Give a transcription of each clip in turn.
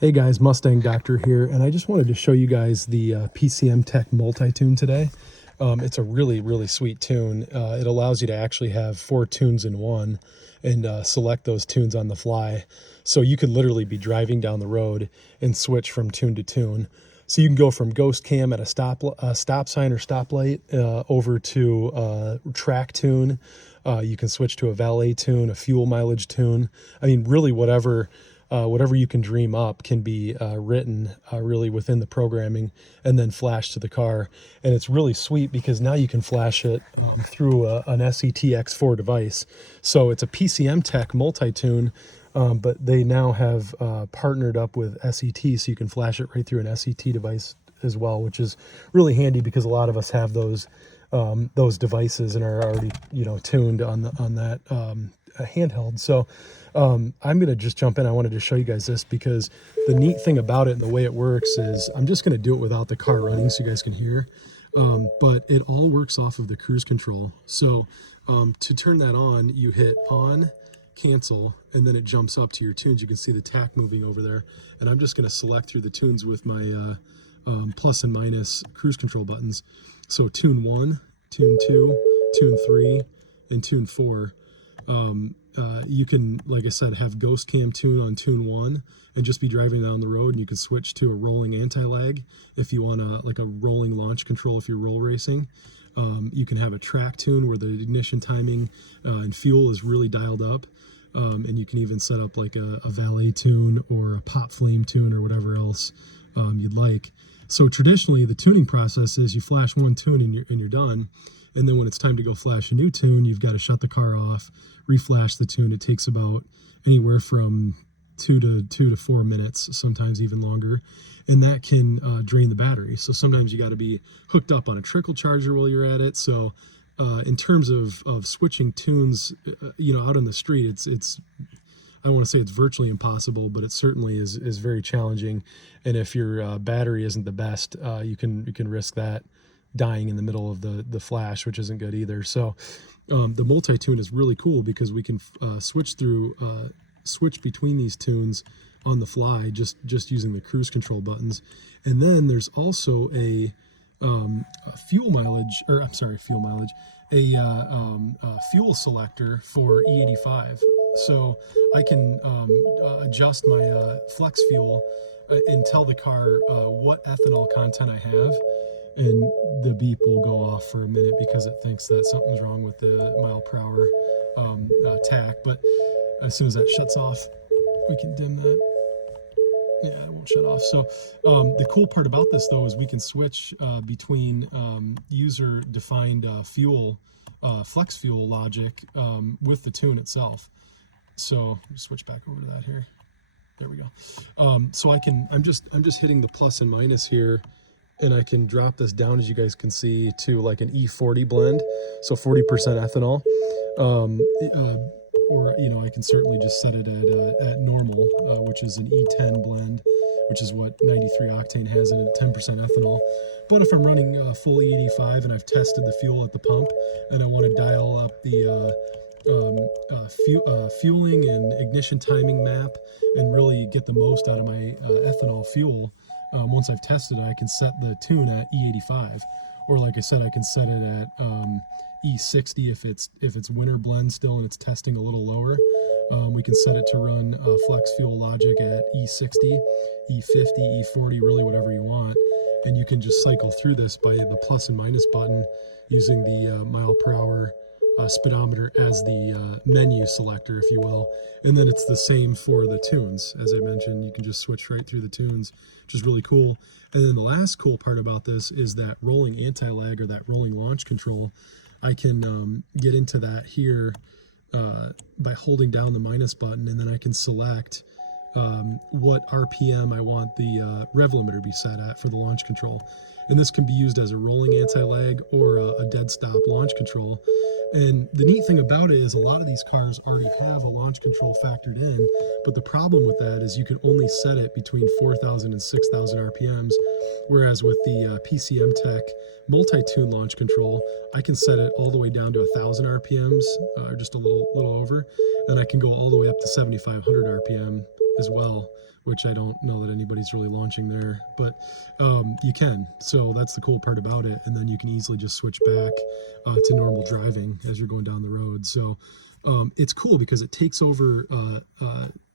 Hey guys, Mustang Doctor here, and I just wanted to show you guys the PCM Tech multi-tune today. It's a really sweet tune. It allows you to actually have 4 tunes in one and select those tunes on the fly. So you could literally be driving down the road and switch from tune to tune. So you can go from ghost cam at a stop sign or stoplight over to track tune. You can switch to a valet tune, a fuel mileage tune. I mean, really whatever you can dream up can be written really within the programming and then flashed to the car. And it's really sweet because now you can flash it through an SET-X4 device. So it's a PCM Tech multi-tune, but they now have partnered up with SET, so you can flash it right through an SET device as well, which is really handy because a lot of us have those devices and are already tuned on that handheld. So I'm going to just jump in. I wanted to show you guys this because the neat thing about it and the way it works is I'm just going to do it without the car running so you guys can hear. But it all works off of the cruise control. So to turn that on, you hit on, cancel, and then it jumps up to your tunes. You can see the tack moving over there. And I'm just going to select through the tunes with my plus and minus cruise control buttons. So tune 1, tune 2, tune 3, and tune 4. You can, like I said, have ghost cam tune on tune 1 and just be driving down the road, and you can switch to a rolling anti-lag if you want like a rolling launch control if you're roll racing. You can have a track tune where the ignition timing and fuel is really dialed up, and you can even set up like a valet tune or a pop flame tune or whatever else you'd like. So traditionally the tuning process is you flash one tune and you're done. And then when it's time to go flash a new tune, you've got to shut the car off, reflash the tune. It takes about anywhere from 2 to 4 minutes, sometimes even longer. And that can drain the battery. So sometimes you got to be hooked up on a trickle charger while you're at it. So in terms of switching tunes, out on the street, it's I don't want to say it's virtually impossible, but it certainly is very challenging. And if your battery isn't the best, you can risk that dying in the middle of the flash, which isn't good either. So the multi-tune is really cool because we can switch between these tunes on the fly just using the cruise control buttons. And then there's also a fuel selector for E85. So I can adjust my flex fuel and tell the car what ethanol content I have, and the beep will go off for a minute because it thinks that something's wrong with the mile per hour tack. But as soon as that shuts off, we can dim that. Yeah, it won't shut off. So the cool part about this though is we can switch between user-defined flex fuel logic with the tune itself. So switch back over to that here. There we go. So I'm just hitting the plus and minus here, and I can drop this down, as you guys can see, to like an E40 blend, so 40% ethanol. Or I can certainly just set it at normal, which is an E10 blend, which is what 93 octane has in it, 10% ethanol. But if I'm running full E85 and I've tested the fuel at the pump and I want to dial up the fueling and ignition timing map and really get the most out of my ethanol fuel, once I've tested it, I can set the tune at E85, or like I said, I can set it at E60 if it's winter blend still and it's testing a little lower. We can set it to run flex fuel logic at E60, E50, E40, really whatever you want, and you can just cycle through this by the plus and minus button using the mile per hour speedometer as the menu selector, if you will. And then it's the same for the tunes. As I mentioned, you can just switch right through the tunes, which is really cool. And then the last cool part about this is that rolling anti-lag, or that rolling launch control. I can get into that here by holding down the minus button, and then I can select what RPM I want the rev limiter to be set at for the launch control. And this can be used as a rolling anti-lag or a dead stop launch control. And the neat thing about it is a lot of these cars already have a launch control factored in, but the problem with that is you can only set it between 4,000 and 6,000 RPMs, whereas with the PCM Tech multi-tune launch control, I can set it all the way down to 1,000 RPMs, or just a little over, and I can go all the way up to 7,500 RPM as well, which I don't know that anybody's really launching there, but you can. So that's the cool part about it. And then you can easily just switch back to normal driving as you're going down the road. So it's cool because it takes over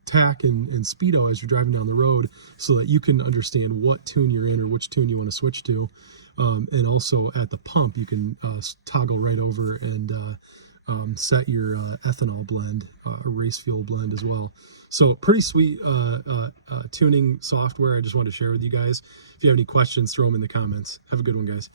tack and speedo as you're driving down the road, so that you can understand what tune you're in or which tune you want to switch to. And also at the pump, you can toggle right over and set your ethanol blend, a race fuel blend as well. So pretty sweet tuning software I just wanted to share with you guys. If you have any questions, throw them in the comments. Have a good one, guys.